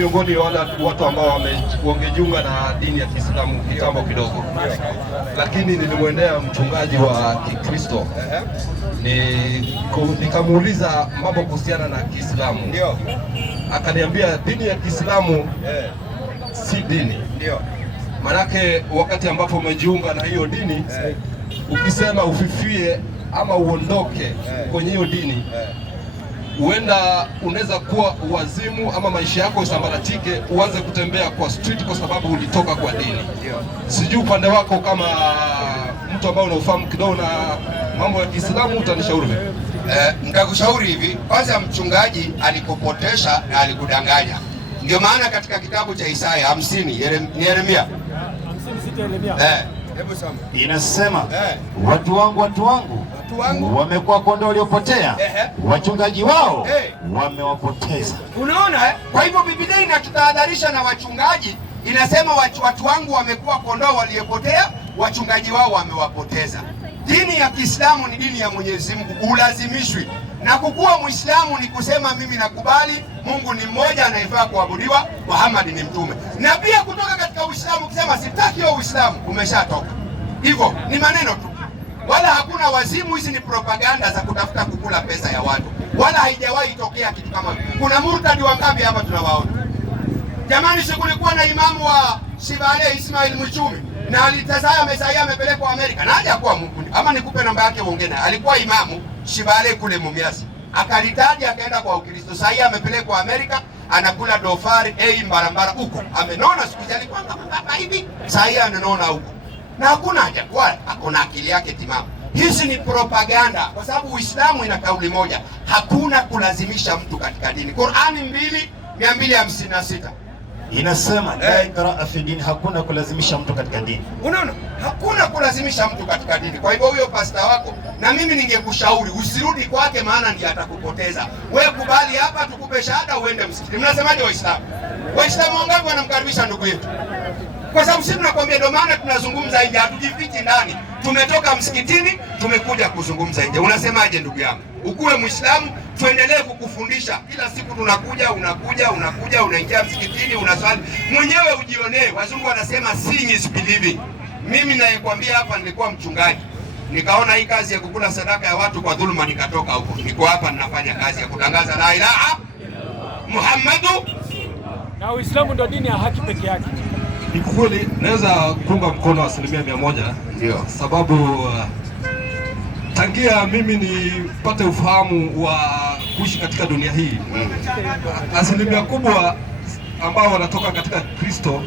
Miongoni wa watu ambao wangejiunga na dini ya Kiislamu kitambo kidogo, lakini nilimwendea mchungaji wa Kikristo nikamuuliza mambo kuhusiana na Kiislamu. Akaniambia dini ya Kiislamu si dini. Manake wakati ambapo umejiunga na hiyo dini, ukisema ufifie ama uondoke kwenye hiyo dini, huenda unaweza kuwa wazimu ama maisha yako isambaratike, uanze kutembea kwa street kwa sababu ulitoka kwa dini. Sijui upande wako kama mtu ambaye unaofahamu kidogo na mambo ya Kiislamu utanishauri vipi? Nitakushauri hivi. Kwanza, mchungaji alikupotesha na alikudanganya. Ndio maana katika kitabu cha Isaya 50 ni Yeremia 50 hebu soma. Inasema watu wangu wamekuwa kondoo waliopotea, wachungaji wao wamewapoteza. Unaona Kwa hivyo Biblia inatutahadharisha na wachungaji, inasema watu wangu wamekuwa kondoo waliopotea, wachungaji wao wamewapoteza. Dini ya Kiislamu ni dini ya Mwenyezi Mungu, ulazimishwi. Na kukuwa Muislamu ni kusema mimi nakubali Mungu ni mmoja anayefaa kuabudiwa, Muhammad ni mtume. Na pia kutoka katika Uislamu ukisema sitaki hiyo Uislamu, umeshatoka. Hivyo ni maneno tu, wala hakuna wazimu. Hizi ni propaganda za kutafuta kukula pesa ya watu, wala haijawahi tokea kitu kama hicho. Kuna murtadi wangapi hapa tunawaona? Jamani, kulikuwa na imamu wa Shibale Ismail Mchumi na alitazaya amepelekwa Amerika na hajakuwa Mungu. Ama nikupe namba yake uongee naye. Alikuwa imamu Shibale kule Mumias, akalitaja akaenda kwa Ukristo. Sasa amepelekwa Amerika, anakula dofari mbarambara huko. Amenona siku hizi, alikuwa kama hivi, sasa ananona huko. Na hakuna haja, kwa akona akili yake timamu. Hizi ni propaganda, kwa sababu Uislamu ina kauli moja, hakuna kulazimisha mtu katika dini. Qur'ani 2:256 inasema la ikraha fi dini, hakuna kulazimisha mtu katika dini. Unaona, hakuna kulazimisha mtu katika dini. Kwa hivyo huyo pasta wako, na mimi ningekushauri usirudi kwake, maana ndiye atakupoteza. Wewe kubali hapa tukupe shahada uende msikiti. Mnasemaje Waislamu? Waislamu wangapi wanamkaribisha ndugu yetu? Kwa sababu sisi tunakwambia, ndio maana tunazungumza nje, hatujifichi ndani. Tumetoka msikitini, tumekuja kuzungumza nje. Unasemaje ndugu yangu? Ukuwe Muislamu, tuendelee kukufundisha. Kila siku unakuja unaingia msikitini, unaswali. Mwenyewe ujionee. Wazungu wanasema seeing is believing. Mimi nayekwambia hapa, nilikuwa mchungaji, nikaona hii kazi ya kukula sadaka ya watu kwa dhuluma, nikatoka huko. Niko hapa ninafanya kazi ya kutangaza la ilaha Muhammadu, na Uislamu ndio dini ya haki pekee yake. Ni kweli, naweza kuunga mkono 100%. Ndio sababu tangia mimi nipate ufahamu wa kuishi katika dunia hii, asilimia kubwa ambao wanatoka katika Kristo,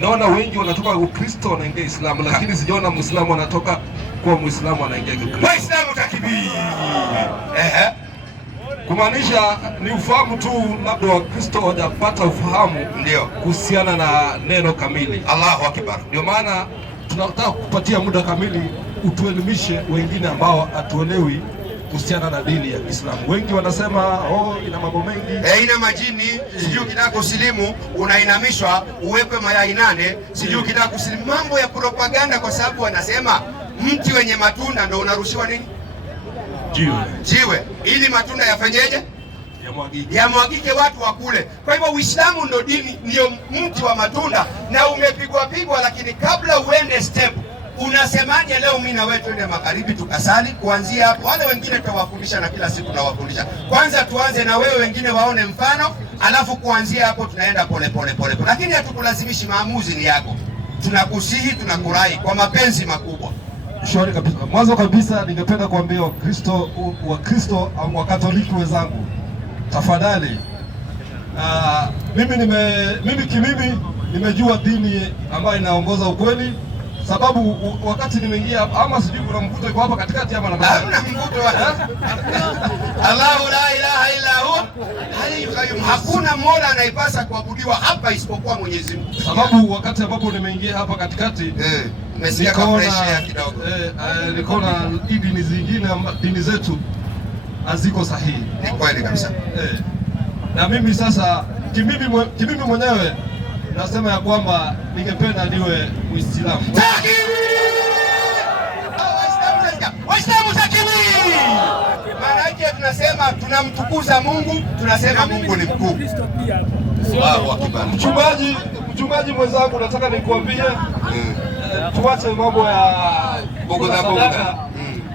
naona wengi wanatoka Ukristo wanaingia Islamu, lakini sijaona Muislamu anatoka kuwa Muislamu anaingia Ukristo. Waislamu takbir. Kumaanisha ni ufahamu tu, labda Wakristo hawajapata ufahamu ndio kuhusiana na neno kamili. Allahu Akbar. Ndio maana tunataka kupatia muda kamili utuelimishe wengine ambao hatuelewi kuhusiana na dini ya Kiislamu. Wengi wanasema ina mambo mengi, ina majini, sijui ukitaka kusilimu unainamishwa uwekwe mayai 8, sijui ukitaka kusilimu. Mambo ya propaganda, kwa sababu wanasema mti wenye matunda ndio unarushiwa nini? Jiwe. Ili matunda yafanyeje? Yamwagike, watu wakule. Kwa hivyo Uislamu ndio dini, ndio mti wa matunda, na umepigwa. Lakini kabla uende step, unasemaje? Leo mimi na wewe twende magharibi tukasali. Kuanzia hapo wale wengine tutawafundisha, na kila siku tunawafundisha. Kwanza tuanze na wewe, wengine waone mfano, alafu kuanzia hapo tunaenda pole. Lakini hatukulazimishi, maamuzi ni yako. Tunakusihi, tunakurai kwa mapenzi makubwa. Shwari kabisa. Mwanzo kabisa ningependa kuambia Wakristo wa Katoliki wenzangu, tafadhali, mimi nimejua dini ambayo inaongoza ukweli, sababu wakati nimeingia ama sijui kuna mvuto iko hapa katikati ama na hamna mvuto wala Allahu la ilaha illa hu, hakuna mola anayepasa kuabudiwa hapa isipokuwa Mwenyezi Mungu. Sababu wakati ambapo nimeingia hapa katikati nikaona dini zingine, dini zetu haziko sahihi. Ni kweli kabisa. Na mimi sasa kimimi mwenyewe nasema ya kwamba ningependa niwe Muislamu. Waislamu takbir! Maana ukisikia tunasema tunamtukuza Mungu, tunasema Mungu ni mkuu. Mchungaji mwenzangu, nataka nikuambie tuache mambo ya sadaka,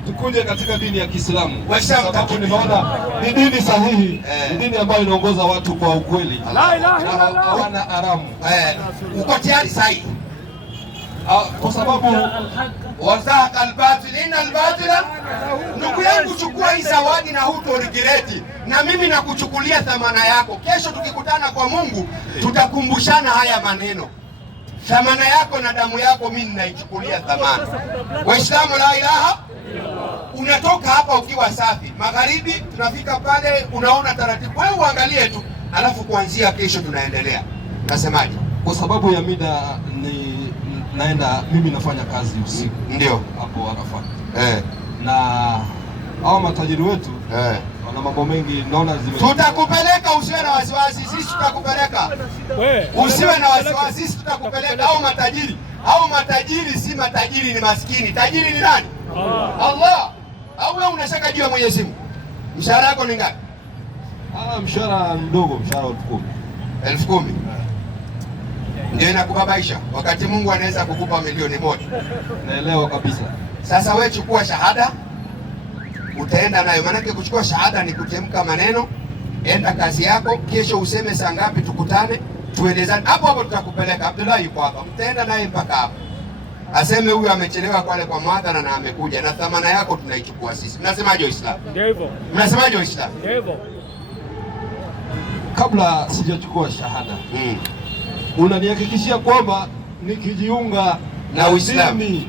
tukuje katika dini ya Kiislamu. Sababu nimeona ni dini sahihi, ni dini ambayo inaongoza watu kwa ukweli, hawana haramu. Uko tayari sahihi? Kwa sababu wazaqa albatil inna albatila. Ndugu yangu, chukua hii zawadi na hutoregreti, na mimi nakuchukulia thamana yako. Kesho tukikutana kwa Mungu tutakumbushana haya maneno. Thamana yako na damu yako mimi ninaichukulia thamana. Waislamu, la ilaha. Unatoka hapa ukiwa safi. Magharibi tunafika pale, unaona taratibu, wewe uangalie tu, alafu kuanzia kesho tunaendelea. Nasemaje? Kwa sababu ya mida naenda mimi nafanya kazi usiku, ndio hapo Arafat. Na hao matajiri wetu wana mambo mengi, naona tutakupeleka, usiwe na wasiwasi, sisi tutakupeleka. Usiwe na wasiwasi, sisi tutakupeleka. Hao matajiri si matajiri, ni maskini. Tajiri ni nani? Allah. Au wewe unashaka juu ya Mwenyezi Mungu? Mshahara wako ni ngapi? Mshahara mdogo, mshahara 10,000. Ndio inakubabaisha wakati Mungu anaweza kukupa milioni 1. Naelewa kabisa. Sasa wewe chukua shahada, utaenda nayo, maanake kuchukua shahada ni kutemka maneno. Enda kazi yako, kesho useme saa ngapi tukutane, tuelezane. Hapo hapo tutakupeleka. Abdullahi yuko hapa, mtaenda naye mpaka hapo, aseme huyu amechelewa pale kwa madhara na amekuja, na thamana yako tunaichukua sisi. Mnasemaje Waislamu? Ndio hivyo. Mnasemaje Waislamu? Ndio hivyo. Kabla sijachukua shahada, unanihakikishia kwamba nikijiunga na Uislamu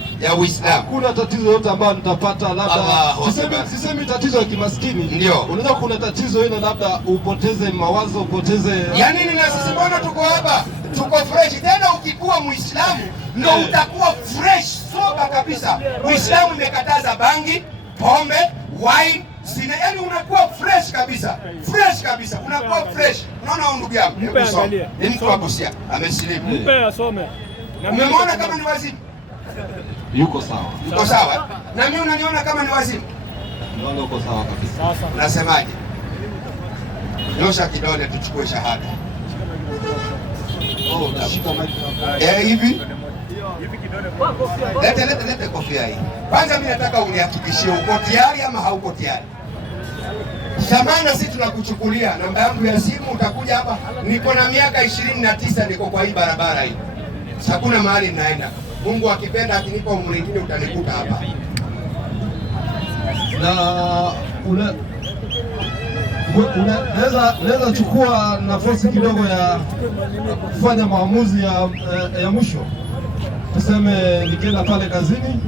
hakuna tatizo yote ambayo nitapata? Labda sisemi tatizo ya kimaskini, ndio unaweza kuna tatizo ile, labda upoteze mawazo, upoteze nini. Na sisi mbona tuko hapa, tuko fresh. Tena ukikuwa Muislamu ndio utakuwa fresh, soba kabisa. Uislamu imekataza bangi, pombe, wine, zina, yani unakuwa fresh kabisa, unakuwa fresh. Unaona ndugu yangu, ni mtu wa Busia amesilimu, mpe asome. Umemwona kama ni wazimu? Yuko sawa. Yuko sawa. Na mimi unaniona kama ni wazimu? Naona uko sawa kabisa. Sasa unasemaje? Nyosha kidole tuchukue shahada. Hivi lete kofia hii. Kwanza mimi nataka unihakikishie uko tayari ama hauko tayari. Thamana sisi tunakuchukulia, namba yangu ya simu, utakuja hapa. Niko na miaka 29, niko kwa hii barabara hii. Hakuna mahali ninaenda. Mungu akipenda akinipa umri mwingine utanikuta hapa. Na unaweza chukua nafasi kidogo ya kufanya maamuzi ya mwisho. Tuseme nikienda pale kazini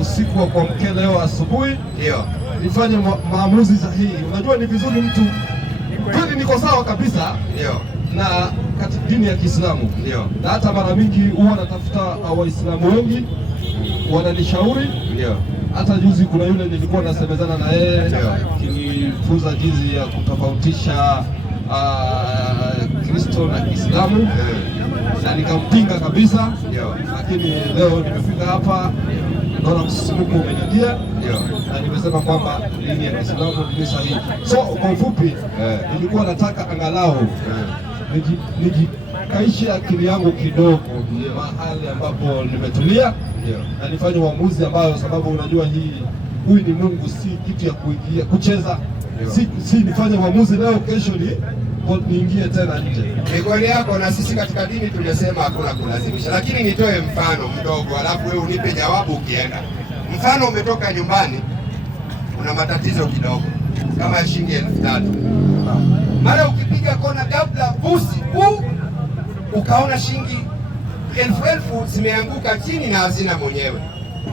usiku wa kuamkia leo asubuhi, ndio nifanye maamuzi sahihi. Unajua ni vizuri mtu kweli, niko sawa kabisa, ndio na katika dini ya Kiislamu, ndio, na hata mara mingi huwa natafuta Waislamu wengi wananishauri. Ndio, hata juzi kuna yule nilikuwa nasemezana na yeye kinifunza jinsi ya kutofautisha Kristo na Kiislamu, na nikampinga kabisa. Lakini leo nimefika hapa, naona msisimuko umeingia, na nimesema kwamba dini ya Kiislamu ni sahihi. So kwa ufupi, nilikuwa nataka angalau nijikaishe akili yangu kidogo mahali ambapo nimetulia, na nifanye uamuzi ambayo, sababu unajua huyu ni Mungu, si kitu ya kuingia kucheza. Si nifanye uamuzi leo, kesho niingie tena nje. Ni kweli yako, na sisi katika dini tumesema hakuna kulazimisha, lakini nitoe mfano mdogo alafu wewe unipe jawabu ukienda. Mfano, umetoka nyumbani, una matatizo kidogo kama shilingi 3,000. Mara ukipiga kona ghafla busi ukaona shilingi 1,000 zimeanguka chini na hazina mwenyewe,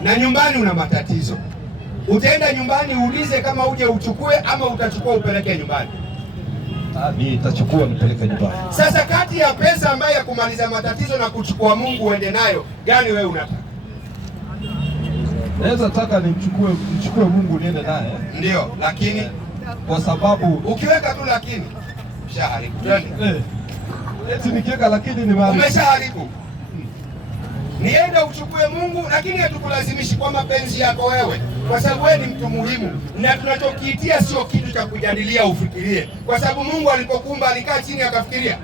na nyumbani una matatizo. Utaenda nyumbani uulize kama uje uchukue ama utachukua upeleke nyumbani? Nitachukua nipeleke nyumbani. Sasa kati ya pesa ambayo ya kumaliza matatizo na kuchukua Mungu uende nayo, gani wewe unataka? Naweza taka nichukue Mungu niende naye. Ndio, lakini kwa sababu ukiweka tu lakini umeshaharibu. Eti nikiweka lakini ni maana umeshaharibu. nienda uchukue Mungu, lakini hatukulazimishi kwa mapenzi yako wewe, kwa sababu wewe ni mtu muhimu, na tunachokiitia sio kitu cha kujadilia ufikirie, kwa sababu Mungu alipokuumba alikaa chini akafikiria?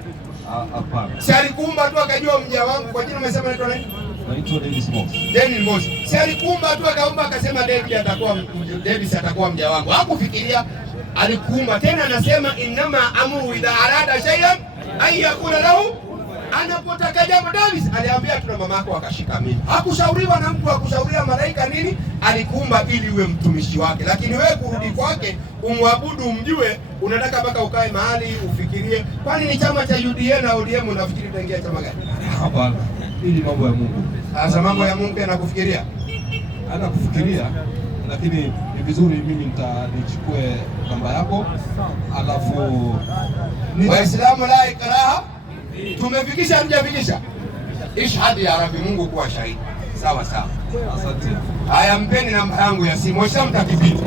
Hapana. Si alikuumba tu akajua mja wangu, kwa jina umesema naitwa nani? Naitwa Dennis Mosi. Dennis Mosi. Si alikuumba tu akaumba akasema David atakuwa mja wangu. Hakufikiria, alikuumba. Tena anasema innama amru idha arada shay'an ay yakula lahu, anapotaka jambo. David aliambia tuna mama yako akashika mimi. Hakushauriwa na mtu, hakushauria malaika nini, alikuumba ili uwe mtumishi wake. Lakini wewe kurudi kwake umwabudu, umjue, unataka mpaka ukae mahali ufikirie. Kwani ni chama cha UDA na ODM unafikiri utaingia chama gani? Hapana. Hii ni mambo ya Mungu. Sasa mambo ya Mungu pia nakufikiria. Ana kufikiria, lakini ni vizuri mimi nichukue namba yako, alafu Waislamu la ikraha. Tumefikisha hatujafikisha? Ishhad ya Rabbi, Mungu kuwa shahidi. Sawa sawa. asante. Haya, mpeni namba yangu ya simu. Washamtakibiri.